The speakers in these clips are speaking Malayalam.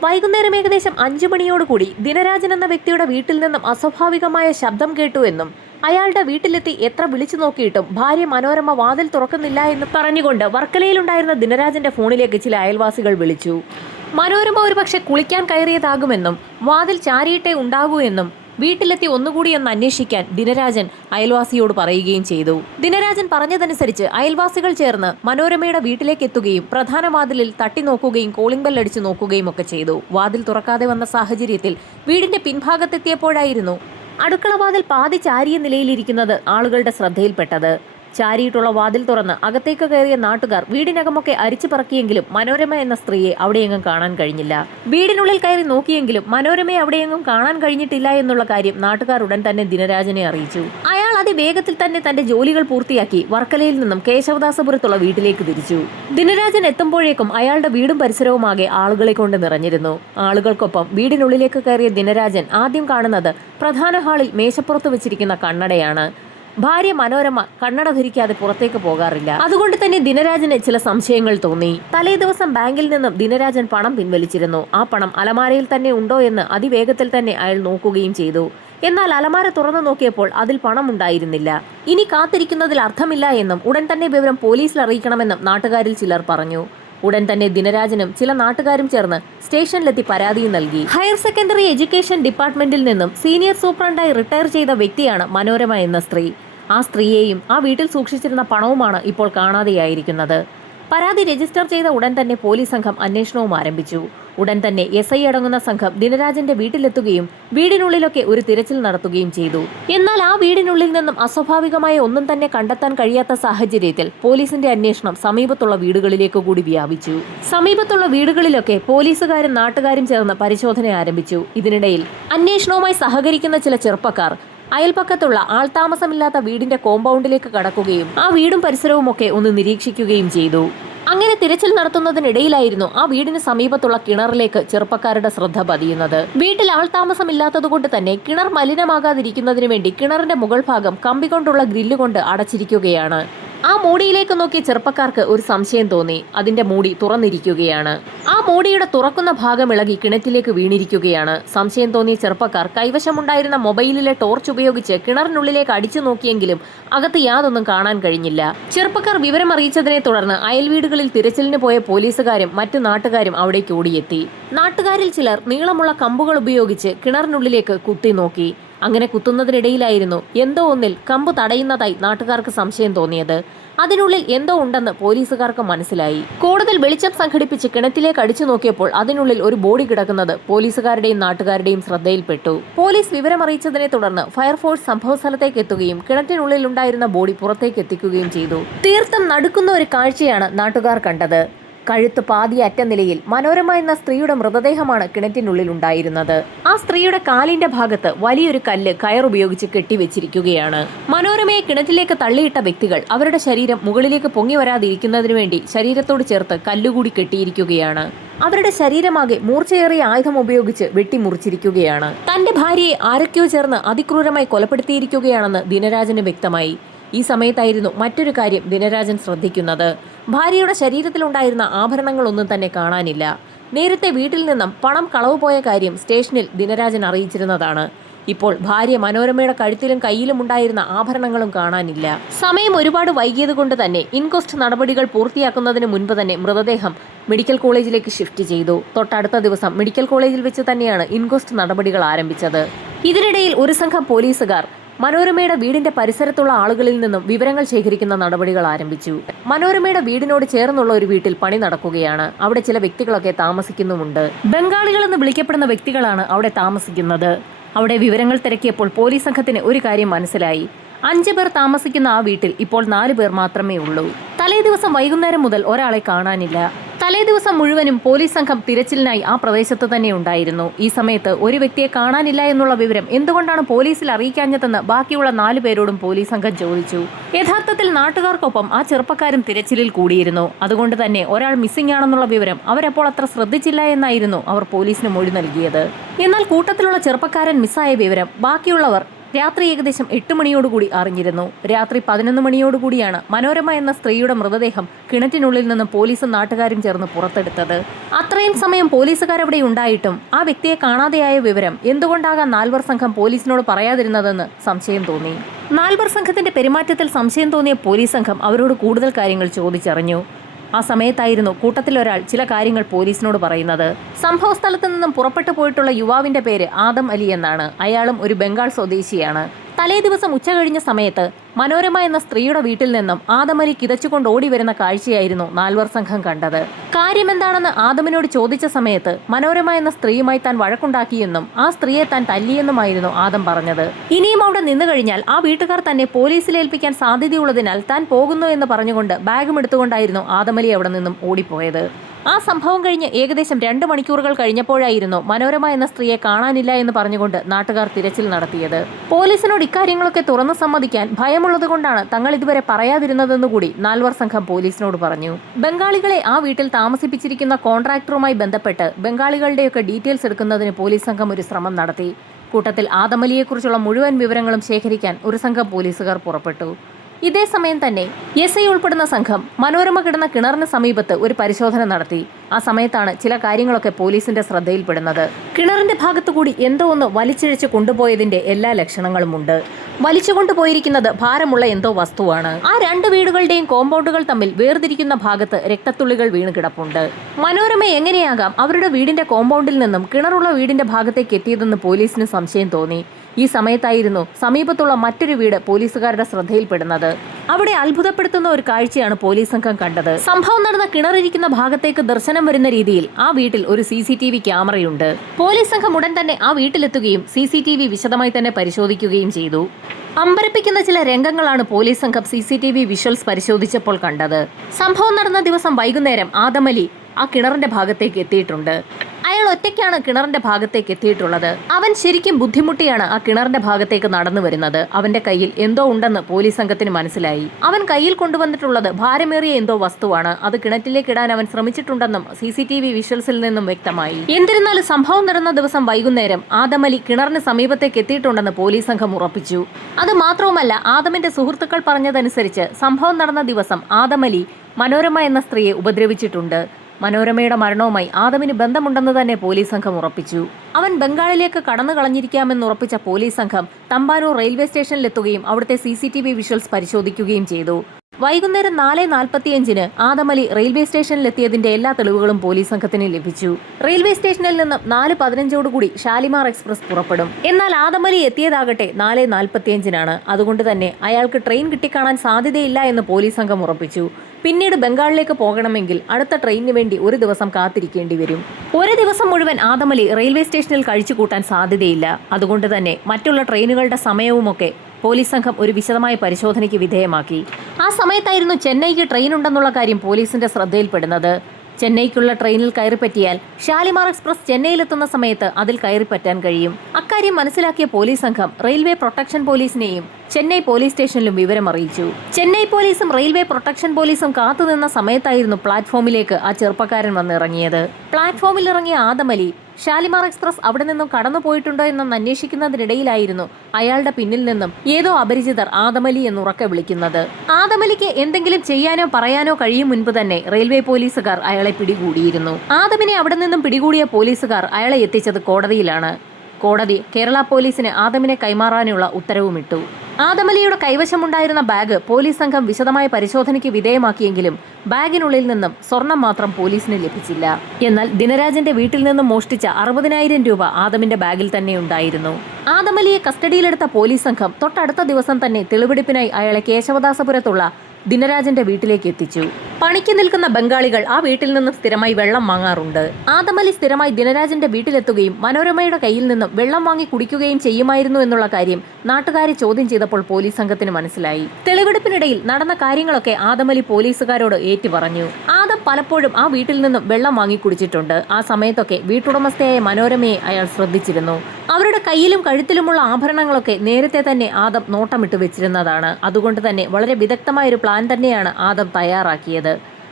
വൈകുന്നേരം ഏകദേശം 5 മണിയോടുകൂടി ദിനരാജൻ എന്ന വ്യക്തിയുടെ വീട്ടിൽ നിന്നും അസ്വാഭാവികമായ ശബ്ദം കേട്ടു എന്നും അയാളുടെ വീട്ടിലെത്തി എത്ര വിളിച്ചു നോക്കിയിട്ടും ഭാര്യ മനോരമ വാതിൽ തുറക്കുന്നില്ല എന്ന് പറഞ്ഞുകൊണ്ട് വർക്കലയിലുണ്ടായിരുന്ന ദിനരാജന്റെ ഫോണിലേക്ക് ചില അയൽവാസികൾ വിളിച്ചു. മനോരമ ഒരുപക്ഷെ കുളിക്കാൻ കയറിയതാകുമെന്നും വാതിൽ ചാരിയിട്ടേ ഉണ്ടാകൂ എന്നും വീട്ടിലെത്തി ഒന്നുകൂടി ഒന്ന് അന്വേഷിക്കാൻ ദിനരാജൻ അയൽവാസിയോട് പറയുകയും ചെയ്തു. ദിനരാജൻ പറഞ്ഞതനുസരിച്ച് അയൽവാസികൾ ചേർന്ന് മനോരമയുടെ വീട്ടിലേക്ക് എത്തുകയും പ്രധാന വാതിലിൽ തട്ടി നോക്കുകയും കോളിംഗ് ബെൽ അടിച്ചു നോക്കുകയും ഒക്കെ ചെയ്തു. വാതിൽ തുറക്കാതെ വന്ന സാഹചര്യത്തിൽ വീടിന്റെ പിൻഭാഗത്തെത്തിയപ്പോഴായിരുന്നു അടുക്കള വാതിൽ പാതി ചാരിയ നിലയിലിരിക്കുന്നത് ആളുകളുടെ ശ്രദ്ധയിൽപ്പെട്ടത്. ചാരിയിട്ടുള്ള വാതിൽ തുറന്ന് അകത്തേക്ക് കയറിയ നാട്ടുകാർ വീടിനകമൊക്കെ അരിച്ചു പറക്കിയെങ്കിലും മനോരമ എന്ന സ്ത്രീയെ അവിടെയെങ്ങും കാണാൻ കഴിഞ്ഞില്ല. വീടിനുള്ളിൽ കയറി നോക്കിയെങ്കിലും മനോരമയെ അവിടെയെങ്ങും കാണാൻ കഴിഞ്ഞിട്ടില്ല എന്നുള്ള കാര്യം നാട്ടുകാർ ഉടൻ തന്നെ ദിനരാജനെ അറിയിച്ചു. അയാൾ അതിവേഗത്തിൽ തന്നെ തന്റെ ജോലികൾ പൂർത്തിയാക്കി വർക്കലയിൽ നിന്നും കേശവദാസപുരത്തുള്ള വീട്ടിലേക്ക് തിരിച്ചു. ദിനരാജൻ എത്തുമ്പോഴേക്കും അയാളുടെ വീടും പരിസരവുമാകെ ആളുകളെ കൊണ്ട് നിറഞ്ഞിരുന്നു. ആളുകൾക്കൊപ്പം വീടിനുള്ളിലേക്ക് കയറിയ ദിനരാജൻ ആദ്യം കാണുന്നത് പ്രധാന ഹാളിൽ മേശപ്പുറത്ത് വെച്ചിരിക്കുന്ന കണ്ണടയാണ്. ഭാര്യ മനോരമ കണ്ണട ധരിക്കാതെ പുറത്തേക്ക് പോകാറില്ല. അതുകൊണ്ട് തന്നെ ദിനരാജന് ചില സംശയങ്ങൾ തോന്നി. തലേ ദിവസം ബാങ്കിൽ നിന്നും ദിനരാജൻ പണം പിൻവലിച്ചിരുന്നു. ആ പണം അലമാരയിൽ തന്നെ ഉണ്ടോ എന്ന് അതിവേഗത്തിൽ തന്നെ അയാൾ നോക്കുകയും ചെയ്തു. എന്നാൽ അലമാര തുറന്നു നോക്കിയപ്പോൾ അതിൽ പണം ഉണ്ടായിരുന്നില്ല. ഇനി കാത്തിരിക്കുന്നതിൽ അർത്ഥമില്ല എന്നും ഉടൻ തന്നെ വിവരം പോലീസിൽ അറിയിക്കണമെന്നും നാട്ടുകാരിൽ ചിലർ പറഞ്ഞു. ഉടൻ തന്നെ ദിനരാജനും ചില നാട്ടുകാരും ചേർന്ന് സ്റ്റേഷനിലെത്തി പരാതിയും നൽകി. ഹയർ സെക്കൻഡറി എഡ്യൂക്കേഷൻ ഡിപ്പാർട്ട്മെന്റിൽ നിന്നും സീനിയർ സൂപ്രണ്ടായി റിട്ടയർ ചെയ്ത വ്യക്തിയാണ് മനോരമ എന്ന സ്ത്രീ. ആ സ്ത്രീയെയും ആ വീട്ടിൽ സൂക്ഷിച്ചിരുന്ന പണവുമാണ് ഇപ്പോൾ കാണാതെയായിരിക്കുന്നത്. പരാതി രജിസ്റ്റർ ചെയ്ത ഉടൻ തന്നെ പോലീസ് സംഘം അന്വേഷണവും ആരംഭിച്ചു. ഉടൻ തന്നെ SI അടങ്ങുന്ന സംഘം ദിനരാജന്റെ വീട്ടിലെത്തുകയും വീടിനുള്ളിലൊക്കെ ഒരു തിരച്ചിൽ നടത്തുകയും ചെയ്തു. എന്നാൽ ആ വീടിനുള്ളിൽ നിന്നും അസ്വാഭാവികമായ ഒന്നും തന്നെ കണ്ടെത്താൻ കഴിയാത്ത സാഹചര്യത്തിൽ പോലീസിന്റെ അന്വേഷണം സമീപത്തുള്ള വീടുകളിലേക്ക് കൂടി വ്യാപിച്ചു. സമീപത്തുള്ള വീടുകളിലൊക്കെ പോലീസുകാരും നാട്ടുകാരും ചേർന്ന് പരിശോധന ആരംഭിച്ചു. ഇതിനിടയിൽ അന്വേഷണവുമായി സഹകരിക്കുന്ന ചില ചെറുപ്പക്കാർ അയൽപക്കത്തുള്ള ആൾതാമസമില്ലാത്ത വീടിന്റെ കോമ്പൗണ്ടിലേക്ക് കടക്കുകയും ആ വീടും പരിസരവും ഒക്കെ ഒന്ന് നിരീക്ഷിക്കുകയും ചെയ്തു. അങ്ങനെ തിരച്ചിൽ നടത്തുന്നതിനിടയിലായിരുന്നു ആ വീടിന് സമീപത്തുള്ള കിണറിലേക്ക് ചെറുപ്പക്കാരുടെ ശ്രദ്ധ പതിയുന്നത്. വീട്ടിൽ ആൾതാമസമില്ലാത്തതുകൊണ്ട് തന്നെ കിണർ മലിനമാകാതിരിക്കുന്നതിന് വേണ്ടി കിണറിന്റെ മുകൾ ഭാഗം കമ്പി കൊണ്ടുള്ള ഗ്രില്ല് കൊണ്ട് അടച്ചിരിക്കുകയാണ്. ആ മൂടിയിലേക്ക് നോക്കിയ ചെറുപ്പക്കാർക്ക് ഒരു സംശയം തോന്നി. അതിന്റെ മൂടി തുറന്നിരിക്കുകയാണ്. ആ മൂടിയുടെ തുറക്കുന്ന ഭാഗം ഇളകി കിണറ്റിലേക്ക് വീണിരിക്കുകയാണ്. സംശയം തോന്നിയ ചെറുപ്പക്കാർ കൈവശമുണ്ടായിരുന്ന മൊബൈലിലെ ടോർച്ച് ഉപയോഗിച്ച് കിണറിനുള്ളിലേക്ക് അടിച്ചു നോക്കിയെങ്കിലും അകത്ത് യാതൊന്നും കാണാൻ കഴിഞ്ഞില്ല. ചെറുപ്പക്കാർ വിവരം അറിയിച്ചതിനെ തുടർന്ന് അയൽവീടുകളിൽ തിരച്ചിലിന് പോയ പോലീസുകാരും മറ്റു നാട്ടുകാരും അവിടേക്ക് ഓടിയെത്തി. നാട്ടുകാരിൽ ചിലർ നീളമുള്ള കമ്പുകൾ ഉപയോഗിച്ച് കിണറിനുള്ളിലേക്ക് കുത്തി നോക്കി. അങ്ങനെ കുത്തുന്നതിനിടയിലായിരുന്നു എന്തോ ഒന്നിൽ കമ്പ് തടയുന്നതായി നാട്ടുകാർക്ക് സംശയം തോന്നിയത്. അതിനുള്ളിൽ എന്തോ ഉണ്ടെന്ന് പോലീസുകാർക്ക് മനസ്സിലായി. കൂടുതൽ വെളിച്ചം സംഘടിപ്പിച്ച് കിണറ്റിലേക്ക് അടിച്ചു നോക്കിയപ്പോൾ അതിനുള്ളിൽ ഒരു ബോഡി കിടക്കുന്നത് പോലീസുകാരുടെയും നാട്ടുകാരുടെയും ശ്രദ്ധയിൽപ്പെട്ടു. പോലീസ് വിവരമറിയിച്ചതിനെ തുടർന്ന് ഫയർഫോഴ്സ് സംഭവസ്ഥലത്തേക്ക് എത്തുകയും കിണറ്റിനുള്ളിൽ ഉണ്ടായിരുന്ന ബോഡി പുറത്തേക്ക് എത്തിക്കുകയും ചെയ്തു. തീർത്തും നടുക്കുന്ന ഒരു കാഴ്ചയാണ് നാട്ടുകാർ കണ്ടത്. കഴുത്ത് പാതി അറ്റ നിലയിൽ മനോരമ എന്ന സ്ത്രീയുടെ മൃതദേഹമാണ് കിണറ്റിനുള്ളിൽ ഉണ്ടായിരുന്നത്. ആ സ്ത്രീയുടെ കാലിന്റെ ഭാഗത്ത് വലിയൊരു കല്ല് കയറുപയോഗിച്ച് കെട്ടിവെച്ചിരിക്കുകയാണ്. മനോരമയെ കിണറ്റിലേക്ക് തള്ളിയിട്ട വ്യക്തികൾ അവരുടെ ശരീരം മുകളിലേക്ക് പൊങ്ങി വരാതിരിക്കുന്നതിനു വേണ്ടി ശരീരത്തോട് ചേർത്ത് കല്ലുകൂടി കെട്ടിയിരിക്കുകയാണ്. അവരുടെ ശരീരമാകെ മൂർച്ചയേറിയ ആയുധം ഉപയോഗിച്ച് വെട്ടിമുറിച്ചിരിക്കുകയാണ്. തന്റെ ഭാര്യയെ ആരൊക്കെയോ ചേർന്ന് അതിക്രൂരമായി കൊലപ്പെടുത്തിയിരിക്കുകയാണെന്ന് ദിനരാജന് വ്യക്തമായി. ഈ സമയത്തായിരുന്നു മറ്റൊരു കാര്യം ദിനരാജൻ ശ്രദ്ധിക്കുന്നത്. ഭാര്യയുടെ ശരീരത്തിലുണ്ടായിരുന്ന ആഭരണങ്ങളൊന്നും തന്നെ കാണാനില്ല. നേരത്തെ വീട്ടിൽ നിന്നും പണം കളവ് പോയ കാര്യം സ്റ്റേഷനിൽ ദിനരാജൻ അറിയിച്ചിരുന്നതാണ്. ഇപ്പോൾ ഭാര്യ മനോരമയുടെ കഴുത്തിലും കയ്യിലും ഉണ്ടായിരുന്ന ആഭരണങ്ങളും കാണാനില്ല. സമയം ഒരുപാട് വൈകിയത് കൊണ്ട് തന്നെ ഇൻക്വസ്റ്റ് നടപടികൾ പൂർത്തിയാക്കുന്നതിന് മുൻപ് തന്നെ മൃതദേഹം മെഡിക്കൽ കോളേജിലേക്ക് ഷിഫ്റ്റ് ചെയ്തു. തൊട്ടടുത്ത ദിവസം മെഡിക്കൽ കോളേജിൽ വെച്ച് തന്നെയാണ് ഇൻക്വസ്റ്റ് നടപടികൾ ആരംഭിച്ചത്. ഇതിനിടയിൽ ഒരു സംഘം പോലീസുകാർ മനോരമയുടെ വീടിന്റെ പരിസരത്തുള്ള ആളുകളിൽ നിന്നും വിവരങ്ങൾ ശേഖരിക്കുന്ന നടപടികൾ ആരംഭിച്ചു. മനോരമയുടെ വീടിനോട് ചേർന്നുള്ള ഒരു വീട്ടിൽ പണി നടക്കുകയാണ്. അവിടെ ചില വ്യക്തികളൊക്കെ താമസിക്കുന്നുമുണ്ട്. ബംഗാളികൾ എന്ന് വിളിക്കപ്പെടുന്ന വ്യക്തികളാണ് അവിടെ താമസിക്കുന്നത്. അവിടെ വിവരങ്ങൾ തിരക്കിയപ്പോൾ പോലീസ് സംഘത്തിന് ഒരു കാര്യം മനസ്സിലായി. 5 പേർ താമസിക്കുന്ന ആ വീട്ടിൽ ഇപ്പോൾ 4 പേർ മാത്രമേ ഉള്ളൂ. തലേ ദിവസം വൈകുന്നേരം മുതൽ ഒരാളെ കാണാനില്ല. തലേ ദിവസം മുഴുവനും പോലീസ് സംഘം തിരച്ചിലിനായി ആ പ്രദേശത്ത് തന്നെ ഉണ്ടായിരുന്നു. ഈ സമയത്ത് ഒരു വ്യക്തിയെ കാണാനില്ല എന്നുള്ള വിവരം എന്തുകൊണ്ടാണ് പോലീസിൽ അറിയിക്കാഞ്ഞതെന്ന് ബാക്കിയുള്ള 4 പേരോടും പോലീസ് സംഘം ചോദിച്ചു. യഥാർത്ഥത്തിൽ നാട്ടുകാർക്കൊപ്പം ആ ചെറുപ്പക്കാരും തിരച്ചിലിൽ കൂടിയിരുന്നു. അതുകൊണ്ട് തന്നെ ഒരാൾ മിസ്സിംഗ് ആണെന്നുള്ള വിവരം അവരപ്പോൾ അത്ര ശ്രദ്ധിച്ചില്ല എന്നായിരുന്നു അവർ പോലീസിന് മൊഴി നൽകിയത്. എന്നാൽ കൂട്ടത്തിലുള്ള ചെറുപ്പക്കാരൻ മിസ്സായ വിവരം ബാക്കിയുള്ളവർ രാത്രി ഏകദേശം 8 മണിയോടുകൂടി അറിഞ്ഞിരുന്നു. രാത്രി 11 മണിയോടുകൂടിയാണ് മനോരമ എന്ന സ്ത്രീയുടെ മൃതദേഹം കിണറ്റിനുള്ളിൽ നിന്നും പോലീസും നാട്ടുകാരും ചേർന്ന് പുറത്തെടുത്തത്. അത്രയും സമയം പോലീസുകാരവിടെ ഉണ്ടായിട്ടും ആ വ്യക്തിയെ കാണാതെയായ വിവരം എന്തുകൊണ്ടാകാം നാൽവർ സംഘം പോലീസിനോട് പറയാതിരുന്നതെന്ന് സംശയം തോന്നി. നാൽവർ സംഘത്തിന്റെ പെരുമാറ്റത്തിൽ സംശയം തോന്നിയ പോലീസ് സംഘം അവരോട് കൂടുതൽ കാര്യങ്ങൾ ചോദിച്ചറിഞ്ഞു. ആ സമയത്തായിരുന്നു കൂട്ടത്തിലൊരാൾ ചില കാര്യങ്ങൾ പോലീസിനോട് പറയുന്നത്. സംഭവ സ്ഥലത്ത് നിന്നും പുറപ്പെട്ടു പോയിട്ടുള്ള യുവാവിന്റെ പേര് ആദം അലി എന്നാണ്. അയാളും ഒരു ബംഗാൾ സ്വദേശിയാണ്. തലേ ദിവസം ഉച്ച കഴിഞ്ഞ സമയത്ത് മനോരമ എന്ന സ്ത്രീയുടെ വീട്ടിൽ നിന്നും ആദം അലി കിതച്ചുകൊണ്ട് ഓടി വരുന്ന കാഴ്ചയായിരുന്നു നാൽവർ സംഘം കണ്ടത്. കാര്യമെന്താണെന്ന് ആദമിനോട് ചോദിച്ച സമയത്ത് മനോരമ എന്ന സ്ത്രീയുമായി താൻ വഴക്കുണ്ടാക്കിയെന്നും ആ സ്ത്രീയെ താൻ തല്ലിയെന്നുമായിരുന്നു ആദം പറഞ്ഞത്. ഇനിയും അവിടെ നിന്നു കഴിഞ്ഞാൽ ആ വീട്ടുകാർ തന്നെ പോലീസിലേൽപ്പിക്കാൻ സാധ്യതയുള്ളതിനാൽ താൻ പോകുന്നു എന്ന് പറഞ്ഞുകൊണ്ട് ബാഗും എടുത്തുകൊണ്ടായിരുന്നു ആദം അലി അവിടെ നിന്നും ഓടിപ്പോയത്. ആ സംഭവം കഴിഞ്ഞ് ഏകദേശം 2 മണിക്കൂറുകൾ കഴിഞ്ഞപ്പോഴായിരുന്നു മനോരമ എന്ന സ്ത്രീയെ കാണാനില്ല എന്ന് പറഞ്ഞുകൊണ്ട് നാട്ടുകാർ തിരച്ചിൽ നടത്തിയത്. പോലീസിനോട് ഇക്കാര്യങ്ങളൊക്കെ തുറന്നു സമ്മതിക്കാൻ ഭയമുള്ളതുകൊണ്ടാണ് തങ്ങൾ ഇതുവരെ പറയാതിരുന്നതെന്നുകൂടി നാൽവർ സംഘം പോലീസിനോട് പറഞ്ഞു. ബംഗാളികളെ ആ വീട്ടിൽ താമസിപ്പിച്ചിരിക്കുന്ന കോൺട്രാക്ടറുമായി ബന്ധപ്പെട്ട് ബംഗാളികളുടെയൊക്കെ ഡീറ്റെയിൽസ് എടുക്കുന്നതിന് പോലീസ് സംഘം ഒരു ശ്രമം നടത്തി. കൂട്ടത്തിൽ ആദം അലിയെക്കുറിച്ചുള്ള മുഴുവൻ വിവരങ്ങളും ശേഖരിക്കാൻ ഒരു സംഘം പോലീസുകാർ പുറപ്പെട്ടു. ഇതേ സമയം തന്നെ SI ഉൾപ്പെടുന്ന സംഘം മനോരമ കിടന്ന കിണറിന് സമീപത്ത് ഒരു പരിശോധന നടത്തി. ആ സമയത്താണ് ചില കാര്യങ്ങളൊക്കെ പോലീസിന്റെ ശ്രദ്ധയിൽപ്പെടുന്നത്. കിണറിന്റെ ഭാഗത്തുകൂടി എന്തോ ഒന്ന് വലിച്ചിഴച്ച് കൊണ്ടുപോയതിന്റെ എല്ലാ ലക്ഷണങ്ങളുമുണ്ട്. വലിച്ചുകൊണ്ടുപോയിരിക്കുന്നത് ഭാരമുള്ള എന്തോ വസ്തുവാണ്. ആ 2 വീടുകളുടെയും കോമ്പൗണ്ടുകൾ തമ്മിൽ വേർതിരിക്കുന്ന ഭാഗത്ത് രക്തത്തുള്ളികൾ വീണ് കിടപ്പുണ്ട്. മനോരമ എങ്ങനെയാകാം അവരുടെ വീടിന്റെ കോമ്പൗണ്ടിൽ നിന്നും കിണറുള്ള വീടിന്റെ ഭാഗത്തേക്ക് എത്തിയതെന്ന് പോലീസിന് സംശയം തോന്നി. ഈ സമയത്തായിരുന്നു സമീപത്തുള്ള മറ്റൊരു വീട് പോലീസുകാരുടെ ശ്രദ്ധയിൽപ്പെടുന്നത്. അവിടെ അത്ഭുതപ്പെടുത്തുന്ന ഒരു കാഴ്ചയാണ് പോലീസ് സംഘം കണ്ടത്. സംഭവം നടന്ന കിണറിരിക്കുന്ന ഭാഗത്തേക്ക് ദർശനം വരുന്ന രീതിയിൽ ആ വീട്ടിൽ ഒരു CCTV ക്യാമറയുണ്ട്. പോലീസ് സംഘം ഉടൻ തന്നെ ആ വീട്ടിലെത്തുകയും CCTV വിശദമായി തന്നെ പരിശോധിക്കുകയും ചെയ്തു. അമ്പരപ്പിക്കുന്ന ചില രംഗങ്ങളാണ് പോലീസ് സംഘം CCTV വിഷ്വൽസ് പരിശോധിച്ചപ്പോൾ കണ്ടത്. സംഭവം നടന്ന ദിവസം വൈകുന്നേരം ആദം അലി ആ കിണറിന്റെ ഭാഗത്തേക്ക് എത്തിയിട്ടുണ്ട്. അയാൾ ഒറ്റയ്ക്കാണ് കിണറിന്റെ ഭാഗത്തേക്ക് എത്തിയിട്ടുള്ളത്. അവൻ ശരിക്കും ബുദ്ധിമുട്ടിയാണ് ആ കിണറിന്റെ ഭാഗത്തേക്ക് നടന്നു വരുന്നത്. അവന്റെ കയ്യിൽ എന്തോ ഉണ്ടെന്ന് പോലീസ് സംഘത്തിന് മനസ്സിലായി. അവൻ കയ്യിൽ കൊണ്ടുവന്നിട്ടുള്ളത് ഭാരമേറിയ എന്തോ വസ്തുവാണ്. അത് കിണറ്റിലേക്ക് ഇടാൻ അവൻ ശ്രമിച്ചിട്ടുണ്ടെന്നും CCTV വിഷ്വൽസിൽ നിന്നും വ്യക്തമായി. എന്നിരുന്നാലും സംഭവം നടന്ന ദിവസം വൈകുന്നേരം ആദം അലി കിണറിന് സമീപത്തേക്ക് എത്തിയിട്ടുണ്ടെന്ന് പോലീസ് സംഘം ഉറപ്പിച്ചു. അത് മാത്രവുമല്ല, ആദമിന്റെ സുഹൃത്തുക്കൾ പറഞ്ഞതനുസരിച്ച് സംഭവം നടന്ന ദിവസം ആദം അലി മനോരമ എന്ന സ്ത്രീയെ ഉപദ്രവിച്ചിട്ടുണ്ട്. മനോരമയുടെ മരണവുമായി ആദമിന് ബന്ധമുണ്ടെന്ന് തന്നെ പോലീസ് സംഘം ഉറപ്പിച്ചു. അവൻ ബംഗാളിലേക്ക് കടന്നു കളഞ്ഞിരിക്കാമെന്ന് ഉറപ്പിച്ച പോലീസ് സംഘം തമ്പാനൂർ റെയിൽവേ സ്റ്റേഷനിലെത്തുകയും അവിടുത്തെ CCTV വിഷ്വൽസ് പരിശോധിക്കുകയും ചെയ്തു. വൈകുന്നേരം 4:45 ആദം അലി റെയിൽവേ സ്റ്റേഷനിലെത്തിയതിന്റെ എല്ലാ തെളിവുകളും പോലീസ് സംഘത്തിന് ലഭിച്ചു. റെയിൽവേ സ്റ്റേഷനിൽ നിന്നും 4:15 ഷാലിമാർ എക്സ്പ്രസ് പുറപ്പെടും. എന്നാൽ ആദം അലി എത്തിയതാകട്ടെ 4:45. അതുകൊണ്ട് തന്നെ അയാൾക്ക് ട്രെയിൻ കിട്ടിക്കാണാൻ സാധ്യതയില്ല എന്ന് പോലീസ് സംഘം ഉറപ്പിച്ചു. പിന്നീട് ബംഗാളിലേക്ക് പോകണമെങ്കിൽ അടുത്ത ട്രെയിനിന് വേണ്ടി ഒരു ദിവസം കാത്തിരിക്കേണ്ടി വരും. ഒരു ദിവസം മുഴുവൻ ആദം അലി റെയിൽവേ സ്റ്റേഷനിൽ കഴിച്ചു കൂട്ടാൻ സാധ്യതയില്ല. അതുകൊണ്ട് തന്നെ മറ്റുള്ള ട്രെയിനുകളുടെ സമയവുമൊക്കെ പോലീസ് സംഘം ഒരു വിശദമായ പരിശോധനയ്ക്ക് വിധേയമാക്കി. ആ സമയത്തായിരുന്നു ചെന്നൈക്ക് ട്രെയിൻ ഉണ്ടെന്നുള്ള കാര്യം പോലീസിന്റെ ശ്രദ്ധയിൽപ്പെടുന്നത്. ചെന്നൈക്കുള്ള ട്രെയിനിൽ കയറിപ്പറ്റിയാൽ ഷാലിമാർ എക്സ്പ്രസ് ചെന്നൈയിലെത്തുന്ന സമയത്ത് അതിൽ കയറിപ്പറ്റാൻ കഴിയും. അക്കാര്യം മനസ്സിലാക്കിയ പോലീസ് സംഘം റെയിൽവേ പ്രൊട്ടക്ഷൻ പോലീസിനെയും ചെന്നൈ പോലീസ് സ്റ്റേഷനിലും വിവരം അറിയിച്ചു. ചെന്നൈ പോലീസും റെയിൽവേ പ്രൊട്ടക്ഷൻ പോലീസും കാത്തുനിന്ന സമയത്തായിരുന്നു പ്ലാറ്റ്ഫോമിലേക്ക് ആ ചെറുപ്പക്കാരൻ വന്നിറങ്ങിയത്. പ്ലാറ്റ്ഫോമിൽ ഇറങ്ങിയ ആദം അലി ഷാലിമാർ എക്സ്പ്രസ് അവിടെ നിന്നും കടന്നുപോയിട്ടുണ്ടോ എന്നൊന്ന് അന്വേഷിക്കുന്നതിനിടയിലായിരുന്നു അയാളുടെ പിന്നിൽ നിന്നും ഏതോ അപരിചിതർ ആദം അലി എന്നുറക്കെ വിളിക്കുന്നത്. ആദം അലിക്ക് എന്തെങ്കിലും ചെയ്യാനോ പറയാനോ കഴിയും മുൻപ് തന്നെ റെയിൽവേ പോലീസുകാർ അയാളെ പിടികൂടിയിരുന്നു. ആദമിനെ അവിടെ നിന്നും പിടികൂടിയ പോലീസുകാർ അയാളെ എത്തിച്ചത് കോടതിയിലാണ്. കോടതി കേരള പോലീസിന് ആദമിനെ കൈമാറാനുള്ള ഉത്തരവുമിട്ടു. ആദം അലിയുടെ കൈവശമുണ്ടായിരുന്ന ബാഗ് പോലീസ് സംഘം വിശദമായ പരിശോധനയ്ക്ക് വിധേയമാക്കിയെങ്കിലും ബാഗിനുള്ളിൽ നിന്നും സ്വർണം മാത്രം പോലീസിന് ലഭിച്ചില്ല. എന്നാൽ ദിനരാജന്റെ വീട്ടിൽ നിന്നും മോഷ്ടിച്ച 60,000 രൂപ ആദമിന്റെ ബാഗിൽ തന്നെ ഉണ്ടായിരുന്നു. ആദം അലിയെ കസ്റ്റഡിയിലെടുത്ത പോലീസ് സംഘം തൊട്ടടുത്ത ദിവസം തന്നെ തെളിവെടുപ്പിനായി അയാളെ കേശവദാസപുരത്തുള്ള ദിനരാജന്റെ വീട്ടിലേക്ക് എത്തിച്ചു. പണിക്ക് നിൽക്കുന്ന ബംഗാളികൾ ആ വീട്ടിൽ നിന്നും സ്ഥിരമായി വെള്ളം വാങ്ങാറുണ്ട്. ആദം അലി സ്ഥിരമായി ദിനരാജന്റെ വീട്ടിലെത്തുകയും മനോരമയുടെ കയ്യിൽ നിന്നും വെള്ളം വാങ്ങി കുടിക്കുകയും ചെയ്യുമായിരുന്നു എന്നുള്ള കാര്യം നാട്ടുകാരെ ചോദ്യം ചെയ്തപ്പോൾ പോലീസ് സംഘത്തിന് മനസ്സിലായി. തെളിവെടുപ്പിനിടയിൽ നടന്ന കാര്യങ്ങളൊക്കെ ആദം അലി പോലീസുകാരോട് ഏറ്റുപറഞ്ഞു. ആദം പലപ്പോഴും ആ വീട്ടിൽ നിന്നും വെള്ളം വാങ്ങി കുടിച്ചിട്ടുണ്ട്. ആ സമയത്തൊക്കെ വീട്ടുടമസ്ഥയായ മനോരമയെ അയാൾ ശ്രദ്ധിച്ചിരുന്നു. അവരുടെ കയ്യിലും കഴുത്തിലുമുള്ള ആഭരണങ്ങളൊക്കെ നേരത്തെ തന്നെ ആദം നോട്ടമിട്ട് വെച്ചിരുന്നതാണ്. അതുകൊണ്ട് തന്നെ വളരെ വിദഗ്ധമായൊരു പ്ലാൻ തന്നെയാണ് ആദം തയ്യാറാക്കിയത്.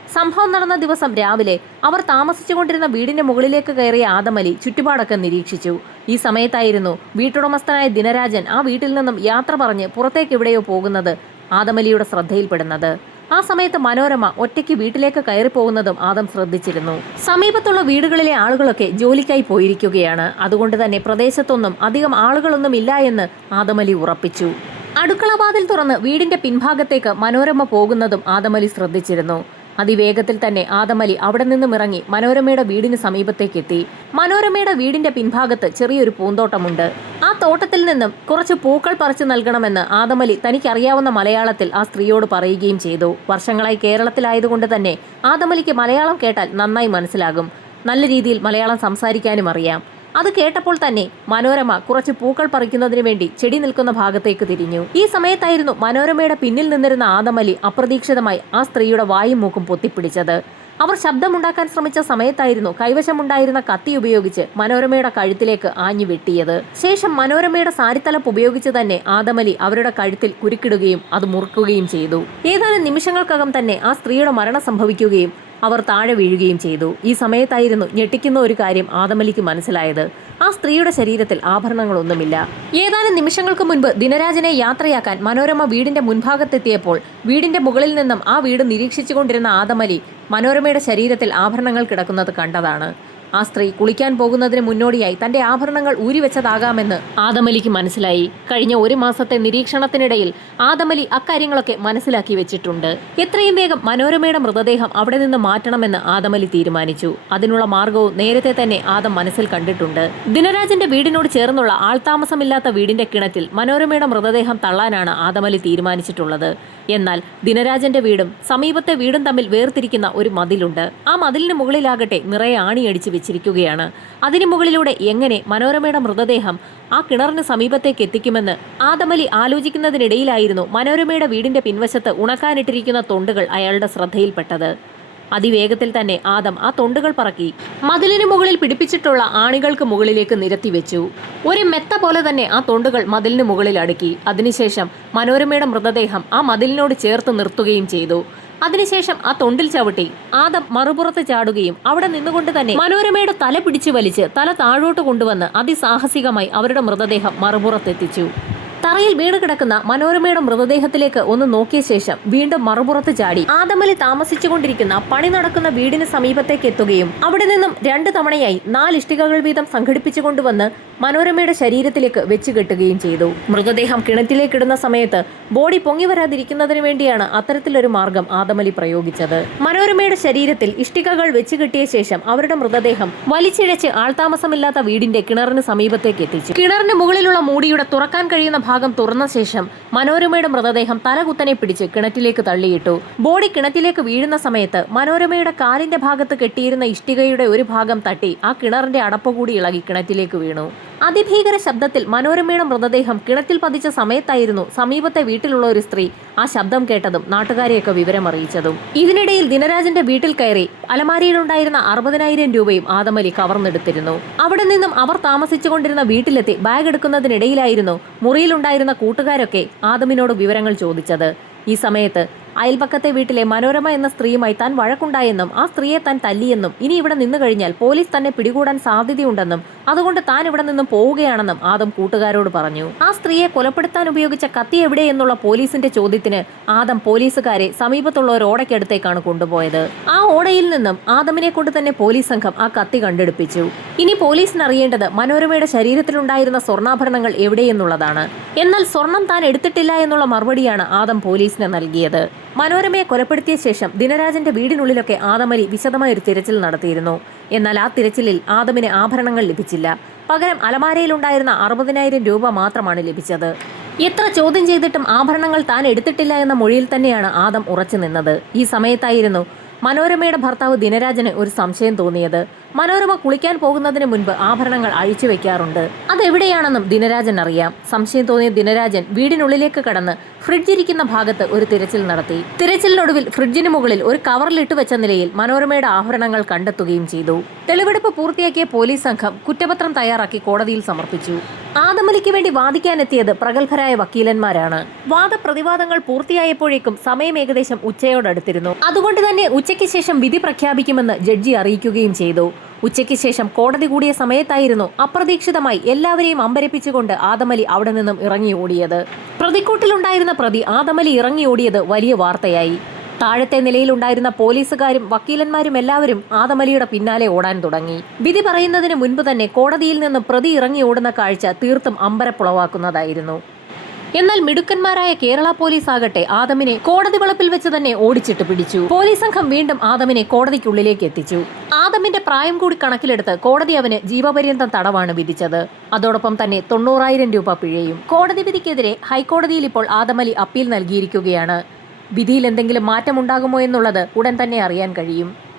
സംഭവം നടന്ന ദിവസം രാവിലെ അവർ താമസിച്ചുകൊണ്ടിരുന്ന വീടിന്റെ മുകളിലേക്ക് കയറിയ ആദമലി ചുറ്റുപാടൊക്കെ നിരീക്ഷിച്ചു. ഈ സമയത്തായിരുന്നു വീട്ടുടമസ്ഥനായ ദിനരാജൻ ആ വീട്ടിൽ നിന്നും യാത്ര പറഞ്ഞ് പുറത്തേക്ക് എവിടെയോ പോകുന്നത് ആദമലിയുടെ ശ്രദ്ധയിൽപ്പെടുന്നത്. ആ സമയത്ത് മനോരമ ഒറ്റയ്ക്ക് വീട്ടിലേക്ക് കയറിപ്പോകുന്നതും ആദം ശ്രദ്ധിച്ചിരുന്നു. സമീപത്തുള്ള വീടുകളിലെ ആളുകളൊക്കെ ജോലിക്കായി പോയിരിക്കുകയാണ്. അതുകൊണ്ട് തന്നെ പ്രദേശത്തൊന്നും അധികം ആളുകളൊന്നും ഇല്ല എന്ന് ആദമലി ഉറപ്പിച്ചു. അടുക്കളവാതിൽ തുറന്ന് വീടിന്റെ പിൻഭാഗത്തേക്ക് മനോരമ പോകുന്നതും ആദമലി ശ്രദ്ധിച്ചിരുന്നു. അതിവേഗത്തിൽ തന്നെ ആദമലി അവിടെ നിന്നും ഇറങ്ങി മനോരമയുടെ വീടിന് സമീപത്തേക്ക് എത്തി. മനോരമയുടെ വീടിന്റെ പിൻഭാഗത്ത് ചെറിയൊരു പൂന്തോട്ടമുണ്ട്. ആ തോട്ടത്തിൽ നിന്നും കുറച്ച് പൂക്കൾ പറിച്ചു നൽകണമെന്ന് ആദമലി തനിക്കറിയാവുന്ന മലയാളത്തിൽ ആ സ്ത്രീയോട് പറയുകയും ചെയ്തു. വർഷങ്ങളായി കേരളത്തിലായതുകൊണ്ട് തന്നെ ആദമലിക്ക് മലയാളം കേട്ടാൽ നന്നായി മനസ്സിലാകും. നല്ല രീതിയിൽ മലയാളം സംസാരിക്കാനും അറിയാം. അത് കേട്ടപ്പോൾ തന്നെ മനോരമ കുറച്ച് പൂക്കൾ പറിക്കുന്നതിന് വേണ്ടി ചെടി നിൽക്കുന്ന ഭാഗത്തേക്ക് തിരിഞ്ഞു. ഈ സമയത്തായിരുന്നു മനോരമയുടെ പിന്നിൽ നിന്നിരുന്ന ആദമലി അപ്രതീക്ഷിതമായി ആ സ്ത്രീയുടെ വായും മൂക്കും പൊത്തിപ്പിടിച്ചത്. അവർ ശബ്ദമുണ്ടാക്കാൻ ശ്രമിച്ച സമയത്തായിരുന്നു കൈവശമുണ്ടായിരുന്ന കത്തി ഉപയോഗിച്ച് മനോരമയുടെ കഴുത്തിലേക്ക് ആഞ്ഞു വെട്ടിയത്. ശേഷം മനോരമയുടെ സാരിത്തലപ്പ് ഉപയോഗിച്ച് തന്നെ ആദമലി അവരുടെ കഴുത്തിൽ കുരുക്കിടുകയും അത് മുറുക്കുകയും ചെയ്തു. ഏതാനും നിമിഷങ്ങൾക്കകം തന്നെ ആ സ്ത്രീയുടെ മരണം സംഭവിക്കുകയും അവർ താഴെ വീഴുകയും ചെയ്തു. ഈ സമയത്തായിരുന്നു ഞെട്ടിക്കുന്ന ഒരു കാര്യം ആദമലിക്ക് മനസ്സിലായത്. ആ സ്ത്രീയുടെ ശരീരത്തിൽ ആഭരണങ്ങളൊന്നുമില്ല. ഏതാനും നിമിഷങ്ങൾക്ക് മുൻപ് ദിനരാജനെ യാത്രയാക്കാൻ മനോരമ വീടിന്റെ മുൻഭാഗത്തെത്തിയപ്പോൾ വീടിന്റെ മുകളിൽ നിന്നും ആ വീട് നിരീക്ഷിച്ചുകൊണ്ടിരുന്ന ആദമലി മനോരമയുടെ ശരീരത്തിൽ ആഭരണങ്ങൾ കിടക്കുന്നത് കണ്ടതാണ്. ആ സ്ത്രീ കുളിക്കാൻ പോകുന്നതിന് മുന്നോടിയായി തന്റെ ആഭരണങ്ങൾ ഊരിവെച്ചതാകാമെന്ന് ആദമലിക്ക് മനസ്സിലായി. കഴിഞ്ഞ ഒരു മാസത്തെ നിരീക്ഷണത്തിനിടയിൽ ആദമലി അക്കാര്യങ്ങളൊക്കെ മനസ്സിലാക്കി വെച്ചിട്ടുണ്ട്. എത്രയും വേഗം മനോരമയുടെ മൃതദേഹം അവിടെ നിന്ന് മാറ്റണമെന്ന് ആദമലി തീരുമാനിച്ചു. അതിനുള്ള മാർഗവും നേരത്തെ തന്നെ ആദം മനസ്സിൽ കണ്ടിട്ടുണ്ട്. ദിനരാജന്റെ വീടിനോട് ചേർന്നുള്ള ആൾതാമസമില്ലാത്ത വീടിന്റെ കിണറ്റിൽ മനോരമയുടെ മൃതദേഹം തള്ളാനാണ് ആദമലി തീരുമാനിച്ചിട്ടുള്ളത്. എന്നാൽ ദിനരാജന്റെ വീടും സമീപത്തെ വീടും തമ്മിൽ വേർതിരിക്കുന്ന ഒരു മതിലുണ്ട്. ആ മതിലിന് മുകളിലാകട്ടെ നിറയെ ആണിയടിച്ച് വെച്ചിരിക്കുകയാണ്. അതിനു മുകളിലൂടെ എങ്ങനെ മനോരമയുടെ മൃതദേഹം ആ കിണറിന് സമീപത്തേക്ക് എത്തിക്കുമെന്ന് ആദമലി ആലോചിക്കുന്നതിനിടയിലായിരുന്നു മനോരമയുടെ വീടിന്റെ പിൻവശത്ത് ഉണക്കാനിട്ടിരിക്കുന്ന തൊണ്ടുകൾ അയാളുടെ ശ്രദ്ധയിൽപ്പെട്ടത്. അതിവേഗത്തിൽ തന്നെ ആദം ആ തൊണ്ടുകൾ പറക്കി മതിലിന് മുകളിൽ പിടിപ്പിച്ചിട്ടുള്ള ആണികൾക്ക് മുകളിലേക്ക് നിരത്തിവെച്ചു. ഒരു മെത്ത പോലെ തന്നെ ആ തൊണ്ടുകൾ മതിലിന് മുകളിൽ അടുക്കി. അതിനുശേഷം മനോരമയുടെ മൃതദേഹം ആ മതിലിനോട് ചേർത്ത് നിർത്തുകയും ചെയ്തു. അതിനുശേഷം ആ തൊണ്ടിൽ ചവിട്ടി ആദം മറുപുറത്ത് ചാടുകയും അവിടെ നിന്നുകൊണ്ട് തന്നെ മനോരമയുടെ തല പിടിച്ചു വലിച്ച് തല താഴോട്ട് കൊണ്ടുവന്ന് അതിസാഹസികമായി അവരുടെ മൃതദേഹം മറുപുറത്തെത്തിച്ചു. തറയിൽ വീണ് കിടക്കുന്ന മനോരമയുടെ മൃതദേഹത്തിലേക്ക് ഒന്ന് നോക്കിയ ശേഷം വീണ്ടും മറുപുറത്ത് ചാടി ആദമലി താമസിച്ചുകൊണ്ടിരിക്കുന്ന പണി നടക്കുന്ന വീടിന് സമീപത്തേക്ക് എത്തുകയും അവിടെ നിന്നും 2 തവണയായി 4 ഇഷ്ടികകൾ വീതം സംഘടിപ്പിച്ചു കൊണ്ടുവന്ന് മനോരമയുടെ ശരീരത്തിലേക്ക് വെച്ച് കെട്ടുകയും ചെയ്തു. മൃതദേഹം കിണറ്റിലേക്കിടുന്ന സമയത്ത് ബോഡി പൊങ്ങി വരാതിരിക്കുന്നതിന് വേണ്ടിയാണ് അത്തരത്തിലൊരു മാർഗം ആദമലി പ്രയോഗിച്ചത്. മനോരമയുടെ ശരീരത്തിൽ ഇഷ്ടികകൾ വെച്ച് കെട്ടിയ ശേഷം അവരുടെ മൃതദേഹം വലിച്ചിഴച്ച് ആൾതാമസമില്ലാത്ത വീടിന്റെ കിണറിന് സമീപത്തേക്ക് എത്തിച്ചു. കിണറിന് മുകളിലുള്ള മൂടിയുടെ തുറക്കാൻ കഴിയുന്ന ഭാഗം തുറന്ന ശേഷം മനോരമയുടെ മൃതദേഹം തലകുത്തനെ പിടിച്ച് കിണറ്റിലേക്ക് തള്ളിയിട്ടു. ബോഡി കിണറ്റിലേക്ക് വീഴുന്ന സമയത്ത് മനോരമയുടെ കാലിന്റെ ഭാഗത്ത് കെട്ടിയിരുന്ന ഇഷ്ടികയുടെ ഒരു ഭാഗം തട്ടി ആ കിണറിന്റെ അടപ്പ് കൂടി ഇളകി കിണറ്റിലേക്ക് വീണു. അതിഭീകര ശബ്ദത്തിൽ മനോരമയുടെ മൃതദേഹം കിണറ്റിൽ പതിച്ച സമയത്തായിരുന്നു സമീപത്തെ വീട്ടിലുള്ള ഒരു സ്ത്രീ ആ ശബ്ദം കേട്ടതും നാട്ടുകാരെയൊക്കെ വിവരമറിയിച്ചതും. ഇതിനിടയിൽ ദിനരാജന്റെ വീട്ടിൽ കയറി അലമാരിയിലുണ്ടായിരുന്ന 60,000 രൂപയും ആദമലി കവർന്നെടുത്തിരുന്നു. അവിടെ നിന്നും അവർ താമസിച്ചുകൊണ്ടിരുന്ന വീട്ടിലെത്തി ബാഗ് എടുക്കുന്നതിനിടയിലായിരുന്നു മുറിയിലുണ്ടായിരുന്ന കൂട്ടുകാരൊക്കെ ആദമിനോട് വിവരങ്ങൾ ചോദിച്ചത്. ഈ സമയത്ത് അയൽപക്കത്തെ വീട്ടിലെ മനോരമ എന്ന സ്ത്രീയുമായി താൻ വഴക്കുണ്ടായെന്നും ആ സ്ത്രീയെ താൻ തല്ലിയെന്നും ഇനി ഇവിടെ നിന്നു കഴിഞ്ഞാൽ പോലീസ് തന്നെ പിടികൂടാൻ സാധ്യതയുണ്ടെന്നും അതുകൊണ്ട് താൻ ഇവിടെ നിന്നും പോവുകയാണെന്നും ആദം കൂട്ടുകാരോട് പറഞ്ഞു. ആ സ്ത്രീയെ കൊലപ്പെടുത്താൻ ഉപയോഗിച്ച കത്തി എവിടെയെന്നുള്ള പോലീസിന്റെ ചോദ്യത്തിന് ആദം പോലീസുകാരെ സമീപത്തുള്ള ഒരു ഓടയ്ക്കടുത്തേക്കാണ് കൊണ്ടുപോയത്. ആ ഓടയിൽ നിന്നും ആദമിനെ കൊണ്ട് തന്നെ പോലീസ് സംഘം ആ കത്തി കണ്ടെടുപ്പിച്ചു. ഇനി പോലീസിന് അറിയേണ്ടത് മനോരമയുടെ ശരീരത്തിലുണ്ടായിരുന്ന സ്വർണ്ണാഭരണങ്ങൾ എവിടെയെന്നുള്ളതാണ്. എന്നാൽ സ്വർണം താൻ എടുത്തിട്ടില്ല എന്നുള്ള മറുപടിയാണ് ആദം പോലീസിന് നൽകിയത്. മനോരമയെ കൊലപ്പെടുത്തിയ ശേഷം ദിനരാജന്റെ വീടിനുള്ളിലൊക്കെ ആദമലി വിശദമായ ഒരു തിരച്ചിൽ നടത്തിയിരുന്നു. എന്നാൽ ആ തിരച്ചിലിൽ ആദമിന് ആഭരണങ്ങൾ ലഭിച്ചില്ല. പകരം അലമാരയിലുണ്ടായിരുന്ന 60,000 രൂപ മാത്രമാണ് ലഭിച്ചത്. എത്ര ചോദ്യം ചെയ്തിട്ടും ആഭരണങ്ങൾ താൻ എടുത്തിട്ടില്ല എന്ന മൊഴിയിൽ തന്നെയാണ് ആദം ഉറച്ചു നിന്നത്. ഈ സമയത്തായിരുന്നു മനോരമയുടെ ഭർത്താവ് ദിനരാജന് ഒരു സംശയം തോന്നിയത്. മനോരമ കുളിക്കാൻ പോകുന്നതിന് മുൻപ് ആഭരണങ്ങൾ അഴിച്ചു വെക്കാറുണ്ട്. അതെവിടെയാണെന്നും ദിനരാജൻ അറിയാം. സംശയം തോന്നിയ ദിനരാജൻ വീടിനുള്ളിലേക്ക് കടന്ന് ഫ്രിഡ്ജിരിക്കുന്ന ഭാഗത്ത് ഒരു തിരച്ചിൽ നടത്തി. തിരച്ചിലിനൊടുവിൽ ഫ്രിഡ്ജിന് മുകളിൽ ഒരു കവറിലിട്ട് വെച്ച നിലയിൽ മനോരമയുടെ ആഭരണങ്ങൾ കണ്ടെത്തുകയും ചെയ്തു. തെളിവെടുപ്പ് പൂർത്തിയാക്കിയ പോലീസ് സംഘം കുറ്റപത്രം തയ്യാറാക്കി കോടതിയിൽ സമർപ്പിച്ചു. ആദമലിക്ക് വേണ്ടി വാദിക്കാനെത്തിയത് പ്രഗത്ഭരായ വക്കീലന്മാരാണ്. വാദപ്രതിവാദങ്ങൾ പൂർത്തിയായപ്പോഴേക്കും സമയം ഏകദേശം ഉച്ചയോടടുത്തിരുന്നു. അതുകൊണ്ട് തന്നെ ഉച്ചയ്ക്ക് ശേഷം വിധി പ്രഖ്യാപിക്കുമെന്ന് ജഡ്ജി അറിയിക്കുകയും ചെയ്തു. ഉച്ചയ്ക്ക് ശേഷം കോടതി കൂടിയ സമയത്തായിരുന്നു അപ്രതീക്ഷിതമായി എല്ലാവരെയും അമ്പരപ്പിച്ചുകൊണ്ട് ആദമലി അവിടെ നിന്നും ഇറങ്ങി ഓടിയത്. പ്രതിക്കൂട്ടിലുണ്ടായിരുന്ന പ്രതി ആദമലി ഇറങ്ങി ഓടിയത് വലിയ വാർത്തയായി. താഴത്തെ നിലയിലുണ്ടായിരുന്ന പോലീസുകാരും വക്കീലന്മാരും എല്ലാവരും ആദമലിയുടെ പിന്നാലെ ഓടാൻ തുടങ്ങി. വിധി പറയുന്നതിന് മുൻപ് തന്നെ കോടതിയിൽ നിന്ന് പ്രതി ഇറങ്ങി ഓടുന്ന കാഴ്ച തീർത്തും അമ്പരപ്പുളവാക്കുന്നതായിരുന്നു. എന്നാൽ മിടുക്കന്മാരായ കേരള പോലീസ് ആകട്ടെ ആദമിനെ കോടതി വളപ്പിൽ വെച്ച് തന്നെ ഓടിച്ചിട്ട് പിടിച്ചു. പോലീസ് സംഘം വീണ്ടും ആദമിനെ കോടതിക്കുള്ളിലേക്ക് എത്തിച്ചു. ആദമിന്റെ പ്രായം കൂടി കണക്കിലെടുത്ത് കോടതി അവന് ജീവപര്യന്തം തടവാണ് വിധിച്ചത്. അതോടൊപ്പം തന്നെ 90,000 രൂപ പിഴയും. കോടതി വിധിക്കെതിരെ ഹൈക്കോടതിയിൽ ഇപ്പോൾ ആദമലി അപ്പീൽ നൽകിയിരിക്കുകയാണ്. വിധിയിൽ എന്തെങ്കിലും മാറ്റമുണ്ടാകുമോ എന്നുള്ളത് ഉടൻ തന്നെ അറിയാൻ കഴിയും.